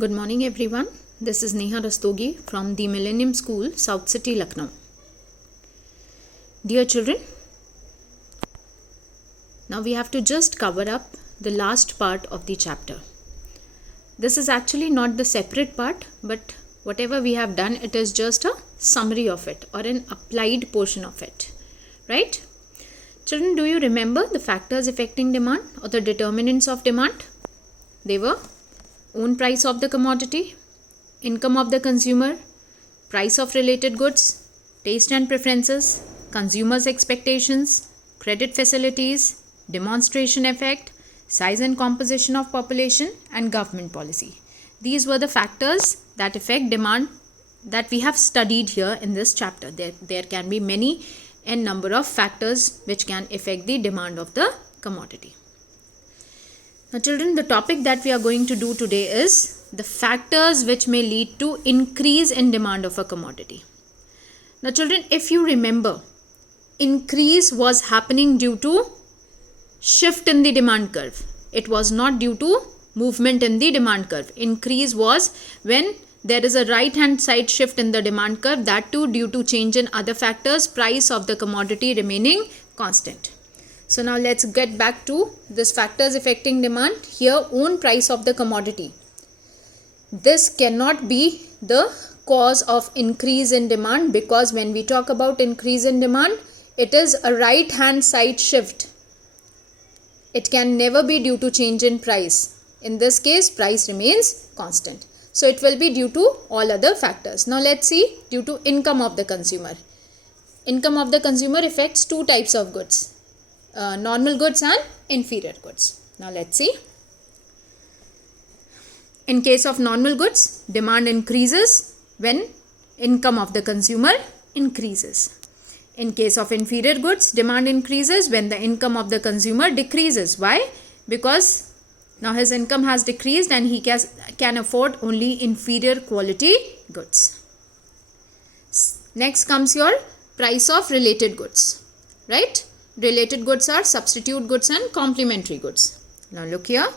Good morning everyone. This is Neha Rastogi from the Millennium School, South City, Lucknow. Dear children, now we have to just cover up the last part of the chapter. This is actually not the separate part, but whatever we have done, it is just a summary of it or an applied portion of it, right? Children, do you remember the factors affecting demand or the determinants of demand? They were own price of the commodity, income of the consumer, price of related goods, taste and preferences, consumers' expectations, credit facilities, demonstration effect, size and composition of population, and government policy. These were the factors that affect demand that we have studied here in this chapter. There can be many n number of factors which can affect the demand of the commodity. Now children, the topic that we are going to do today is the factors which may lead to increase in demand of a commodity. Now children, if you remember, increase was happening due to shift in the demand curve. It was not due to movement in the demand curve. Increase was when there is a right hand side shift in the demand curve, that too due to change in other factors, price of the commodity remaining constant. So now let's get back to this factors affecting demand. Here, own price of the commodity. This cannot be the cause of increase in demand, because when we talk about increase in demand, it is a right hand side shift. It can never be due to change in price. In this case, price remains constant. So it will be due to all other factors. Now let's see due to income of the consumer. Income of the consumer affects two types of goods. Normal goods and inferior goods. Now let's see. In case of normal goods, demand increases when income of the consumer increases. In case of inferior goods, demand increases when the income of the consumer decreases. Why? Because now his income has decreased and he can afford only inferior quality goods. Next comes your price of related goods, right? Related goods are substitute goods and complementary goods. Now look here.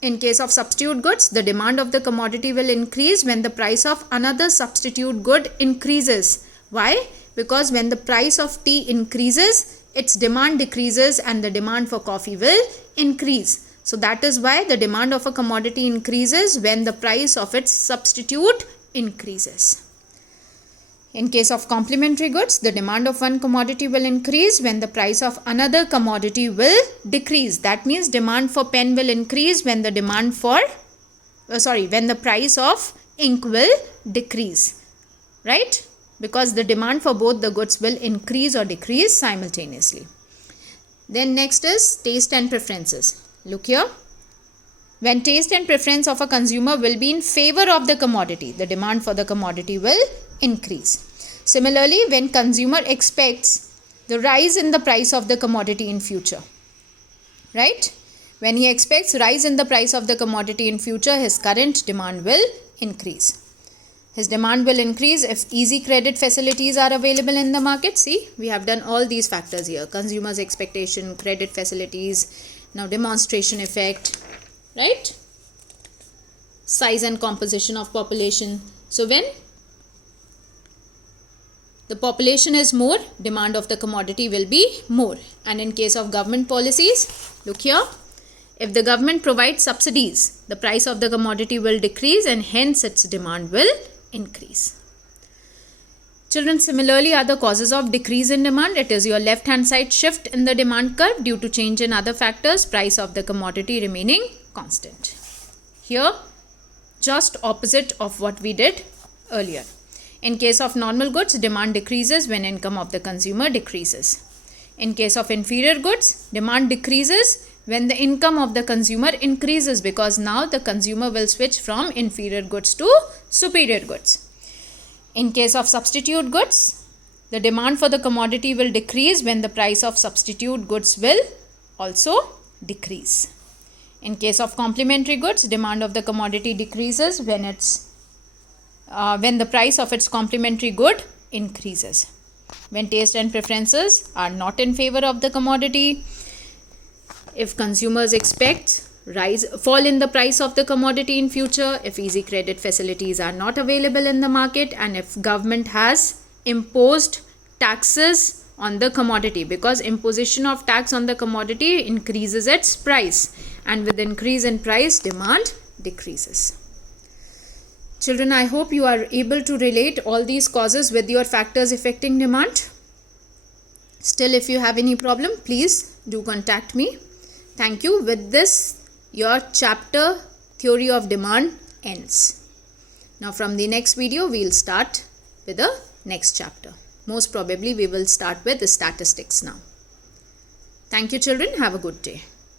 In case of substitute goods, the demand of the commodity will increase when the price of another substitute good increases. Why? Because when the price of tea increases, its demand decreases and the demand for coffee will increase. So that is why the demand of a commodity increases when the price of its substitute increases. In case of complementary goods, the demand of one commodity will increase when the price of another commodity will decrease. That means demand for pen will increase when the when the price of ink will decrease, right? Because the demand for both the goods will increase or decrease simultaneously. Then next is taste and preferences. Look here. When taste and preference of a consumer will be in favor of the commodity, the demand for the commodity will increase. Similarly, when consumer expects the rise in the price of the commodity in future, right? When he expects rise in the price of the commodity in future, his current demand will increase. His demand will increase if easy credit facilities are available in the market. See, we have done all these factors here. Consumer's expectation, credit facilities, now demonstration effect, right? Size and composition of population. So when the population is more, demand of the commodity will be more. And in case of government policies, look here. If the government provides subsidies, the price of the commodity will decrease and hence its demand will increase. Children, similarly, other causes of decrease in demand, it is your left hand side shift in the demand curve due to change in other factors, price of the commodity remaining constant. Here, just opposite of what we did earlier. In case of normal goods, demand decreases when income of the consumer decreases. In case of inferior goods, demand decreases when the income of the consumer increases, because now the consumer will switch from inferior goods to superior goods. In case of substitute goods, the demand for the commodity will decrease when the price of substitute goods will also decrease. In case of complementary goods, demand of the commodity decreases when the price of its complementary good increases. When taste and preferences are not in favor of the commodity, if consumers expect fall in the price of the commodity in future, if easy credit facilities are not available in the market, and if government has imposed taxes on the commodity, because imposition of tax on the commodity increases its price, and with increase in price, demand decreases. Children, I hope you are able to relate all these causes with your factors affecting demand. Still, if you have any problem, please do contact me. Thank you. With this, your chapter Theory of Demand ends. Now from the next video, we will start with the next chapter. Most probably we will start with the statistics now. Thank you children. Have a good day.